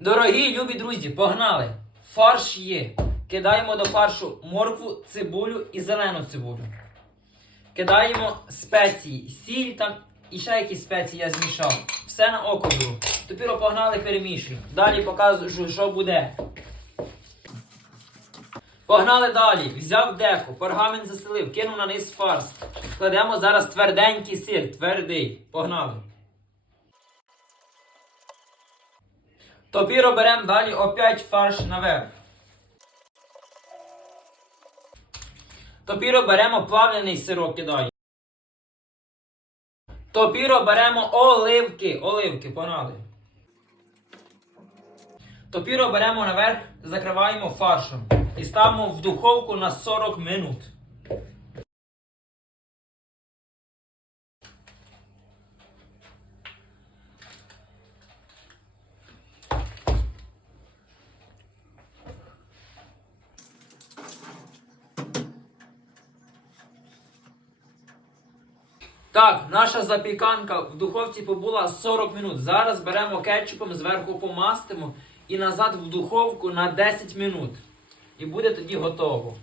Дорогі любі друзі, погнали! Фарш є. Кидаємо до фаршу моркву, цибулю і зелену цибулю. Кидаємо спеції, сіль там і ще якісь спеції я змішав. Все на око беру. Тепер погнали, перемішуємо. Далі покажу, що буде. Погнали далі. Взяв деко, пергамент заселив, кинув на низ фарш. Кладемо зараз тверденький сир, твердий. Погнали. Топіро беремо далі опять фарш наверх. Топіро беремо плавлений сирок кидаємо. Топіро беремо оливки. Оливки, погнали. Топіро беремо наверх, закриваємо фаршем і ставимо в духовку на 40 минут. Так, наша запіканка в духовці побула 40 минут. Зараз беремо кетчупом, зверху помастимо і назад в духовку на 10 минут. І буде тоді готово.